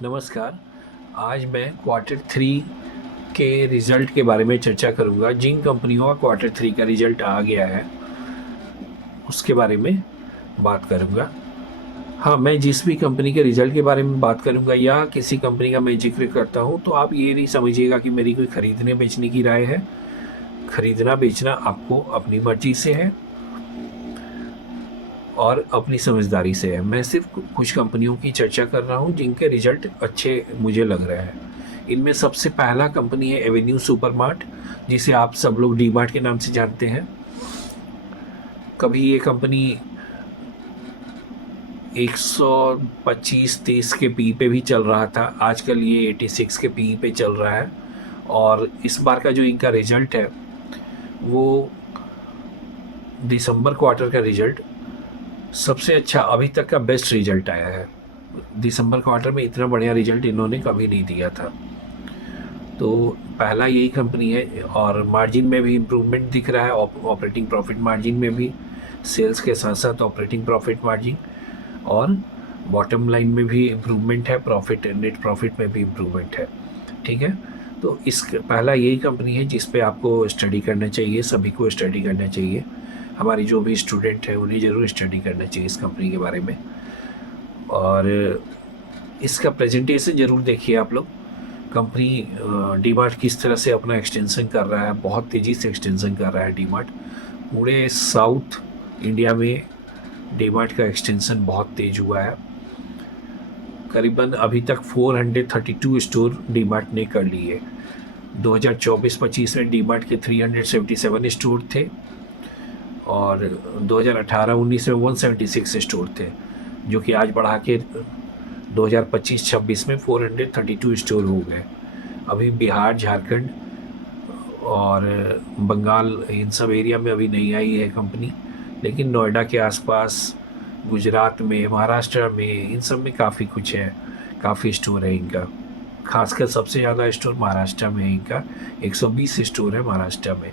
नमस्कार। आज मैं क्वार्टर थ्री के रिज़ल्ट के बारे में चर्चा करूंगा। जिन कंपनियों का क्वार्टर थ्री का रिज़ल्ट आ गया है उसके बारे में बात करूंगा। हाँ, मैं जिस भी कंपनी के रिज़ल्ट के बारे में बात करूंगा या किसी कंपनी का मैं जिक्र करता हूं तो आप ये नहीं समझिएगा कि मेरी कोई ख़रीदने बेचने की राय है। ख़रीदना बेचना आपको अपनी मर्जी से है और अपनी समझदारी से है। मैं सिर्फ कुछ कंपनियों की चर्चा कर रहा हूँ जिनके रिजल्ट अच्छे मुझे लग रहे हैं। इनमें सबसे पहला कंपनी है एवेन्यू सुपरमार्ट, जिसे आप सब लोग डी मार्ट के नाम से जानते हैं। कभी ये कंपनी 125-30 के पी पे भी चल रहा था, आजकल ये 86 के पी पे चल रहा है। और इस बार का जो इनका रिजल्ट है वो दिसंबर क्वार्टर का रिजल्ट सबसे अच्छा, अभी तक का बेस्ट रिजल्ट आया है। दिसंबर क्वार्टर में इतना बढ़िया रिजल्ट इन्होंने कभी नहीं दिया था। तो पहला यही कंपनी है और मार्जिन में भी इम्प्रूवमेंट दिख रहा है। ऑपरेटिंग प्रॉफिट मार्जिन में भी, सेल्स के साथ साथ ऑपरेटिंग प्रॉफिट मार्जिन और बॉटम लाइन में भी इम्प्रूवमेंट है, प्रॉफिट नेट प्रॉफिट में भी इम्प्रूवमेंट है। ठीक है, तो इस पहला यही कंपनी है जिस पे आपको स्टडी करना चाहिए, सभी को स्टडी करना चाहिए। हमारी जो भी स्टूडेंट है उन्हें ज़रूर स्टडी करना चाहिए इस कंपनी के बारे में। और इसका प्रेजेंटेशन ज़रूर देखिए आप लोग। कंपनी डीमार्ट किस तरह से अपना एक्सटेंशन कर रहा है, बहुत तेज़ी से एक्सटेंशन कर रहा है डीमार्ट। पूरे साउथ इंडिया में डीमार्ट का एक्सटेंशन बहुत तेज़ हुआ है। करीबन अभी तक 432 स्टोर डीमार्ट ने कर लिए। 2024-25 में डीमार्ट के 377 स्टोर थे और 2018-19 में 176 स्टोर थे, जो कि आज बढ़ा के 2025-26 में 432 स्टोर हो गए। अभी बिहार, झारखंड और बंगाल, इन सब एरिया में अभी नहीं आई है कंपनी, लेकिन नोएडा के आसपास, गुजरात में, महाराष्ट्र में, इन सब में काफ़ी कुछ है, काफ़ी स्टोर है इनका। खासकर सबसे ज़्यादा स्टोर महाराष्ट्र में है इनका, 120 स्टोर है महाराष्ट्र में।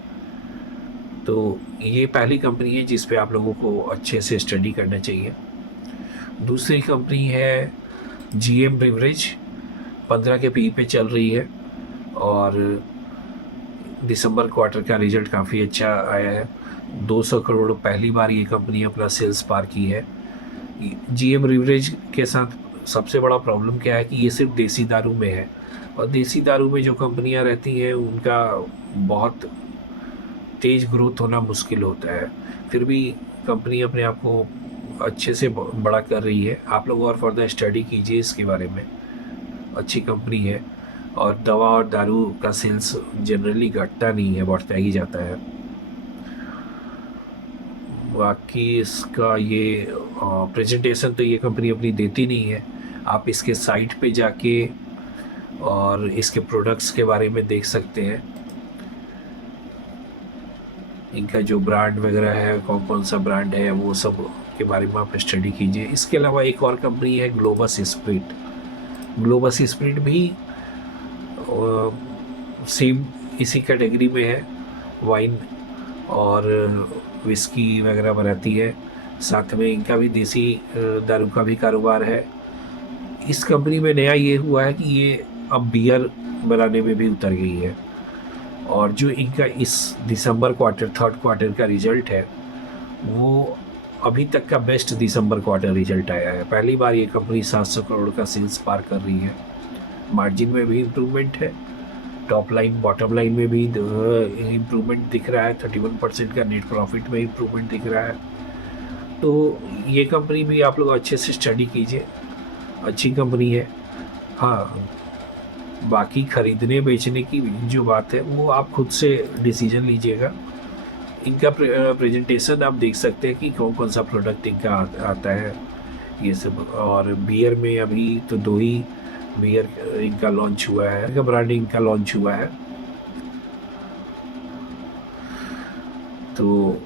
तो ये पहली कंपनी है जिस पे आप लोगों को अच्छे से स्टडी करना चाहिए। दूसरी कंपनी है जीएम बेवरेज, 15 के पी पे चल रही है और दिसंबर क्वार्टर का रिजल्ट काफ़ी अच्छा आया है। 200 करोड़ पहली बार ये कंपनी अपना सेल्स पार की है। जीएम बेवरेज के साथ सबसे बड़ा प्रॉब्लम क्या है कि ये सिर्फ देसी दारू में है, और देसी दारू में जो कंपनियां रहती हैं उनका बहुत तेज़ ग्रोथ होना मुश्किल होता है। फिर भी कंपनी अपने आप को अच्छे से बड़ा कर रही है। आप लोग और फर्दर स्टडी कीजिए इसके बारे में। अच्छी कंपनी है और दवा और दारू का सेल्स जनरली घटता नहीं है, बढ़ता ही जाता है। बाकी इसका ये प्रेजेंटेशन तो ये कंपनी अपनी देती नहीं है। आप इसके साइट पे जाके और इसके प्रोडक्ट्स के बारे में देख सकते हैं। इनका जो ब्रांड वगैरह है, कौन कौन सा ब्रांड है, वो सब के बारे में आप स्टडी कीजिए। इसके अलावा एक और कंपनी है ग्लोबस स्प्रिट। ग्लोबस स्प्रिट भी सेम इसी कैटेगरी में है, वाइन और विस्की वगैरह बनाती है। साथ में इनका भी देसी दारू का भी कारोबार है। इस कंपनी में नया ये हुआ है कि ये अब बियर बनाने में भी उतर गई है। और जो इनका इस दिसंबर क्वार्टर, थर्ड क्वार्टर का रिजल्ट है वो अभी तक का बेस्ट दिसंबर क्वार्टर रिजल्ट आया है। पहली बार ये कंपनी 700 करोड़ का सेल्स पार कर रही है। मार्जिन में भी इम्प्रूवमेंट है, टॉप लाइन बॉटम लाइन में भी इम्प्रूवमेंट दिख रहा है। 31% का नेट प्रॉफिट में इम्प्रूवमेंट दिख रहा है। तो ये कंपनी भी आप लोग अच्छे से स्टडी कीजिए, अच्छी कंपनी है। हाँ, बाकी ख़रीदने बेचने की जो बात है वो आप खुद से डिसीजन लीजिएगा। इनका प्रेजेंटेशन आप देख सकते हैं कि कौन कौन सा प्रोडक्ट इनका आता है, ये सब। और बियर में अभी तो 2 ही बियर इनका लॉन्च हुआ है, इनका ब्रांड इनका लॉन्च हुआ है। तो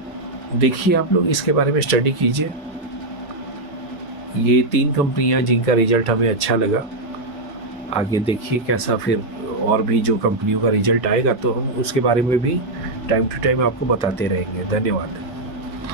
देखिए आप लोग इसके बारे में स्टडी कीजिए। ये 3 कंपनियां जिनका रिजल्ट हमें अच्छा लगा। आगे देखिए कैसा फिर और भी जो कंपनियों का रिजल्ट आएगा तो हम उसके बारे में भी टाइम टू टाइम आपको बताते रहेंगे। धन्यवाद।